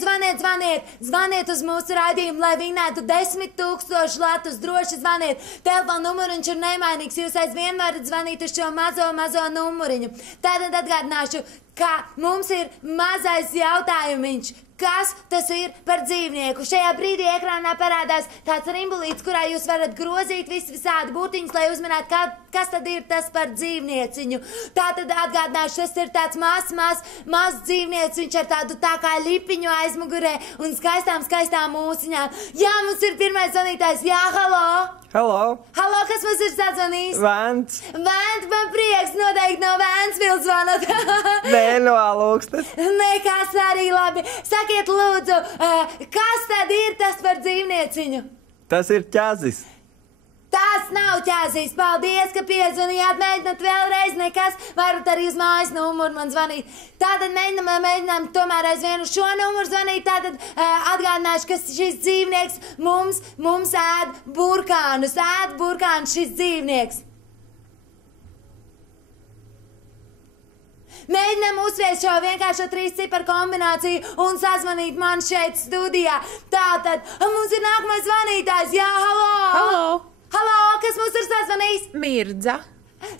Zvaniet uz mūsu raidījumu, lai vinētu 10 000 latus. Droši zvaniet. Telefona numuriņš ir nemainīgs. Jūs aizvien varat zvanīt uz šo mazo numuriņu. Tātad atgādināšu, ka mums ir mazais jautājumiņš. Kas tas ir par dzīvnieku? Šajā brīdī ekrānā parādās tāds rimbulīts, kurā jūs varat grozīt visādi būtiņus, lai uzminētu, kas tad ir tas par dzīvnieciņu. Tātad atgādināšu, tas ir tāds mazs dzīvnieciņš ar tādu tā kā lipiņu aizmugurē un skaistām mūsiņām. Jā, mums ir pirmais zvanītājs. Jā, halo! Halo, kas mums ir sazvanījis? Vents, man prieks, noteikti no Vēncpils zvanat. Nē, no Alūkstes. Nekas arī labi. Sakiet, lūdzu, kas tad ir tas par dzīvnieciņu? Tas ir ķazis. Tas nav ķēzīs. Paldies, ka piezvanījāt. Mēģināt vēlreiz, nekas. Varat arī uz mājas numuru man zvanīt. Tātad mēģinām tomēr aizvien uz šo numuru zvanīt. Tātad atgādināšu, ka šis dzīvnieks mums ēd burkānus. Ēd burkānus šis dzīvnieks. Mēģinām uzsvērt šo vienkāršo 3 ciparu kombināciju un sazvanīt man šeit studijā. Tātad mums ir nākamais zvanītājs. Jā, halo! Halo, kas mums ir sazvanījis? Mirdza.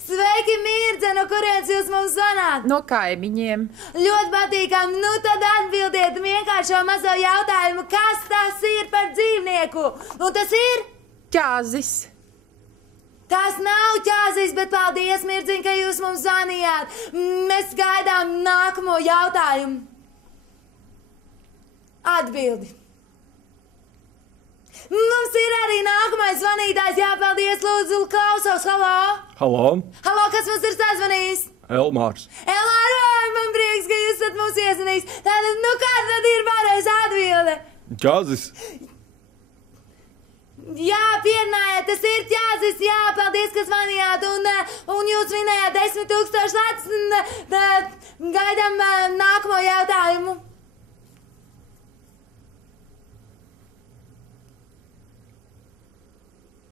Sveiki, Mirdza, no kurienes jūs mums zvanāt? No kaimiņiem. Ļoti patīkam, nu tad atbildiet vienkāršo mazo jautājumu, kas tas ir par dzīvnieku? Un tas ir? Ķāzis. Tas nav ķāzis, bet paldies, Mirdziņ, ka jūs mums zvanījāt. Mēs gaidām nākamo jautājumu. Atbildi. Mums ir arī nākamais zvanītājs. Jā, paldies, lūdzu, klausos. Halo, kas mums ir sazvanījis? Elmārs, man prieks, ka jūs esat mums iezvanījis. Tātad, nu kā tad ir pareiz atbilde? ķazis. Jā, pierunājāt, tas ir ķēzis. Jā, paldies, ka zvanījāt. Un jūs vinējāt 10 000 latus. Gaidām nākamo jautājumu.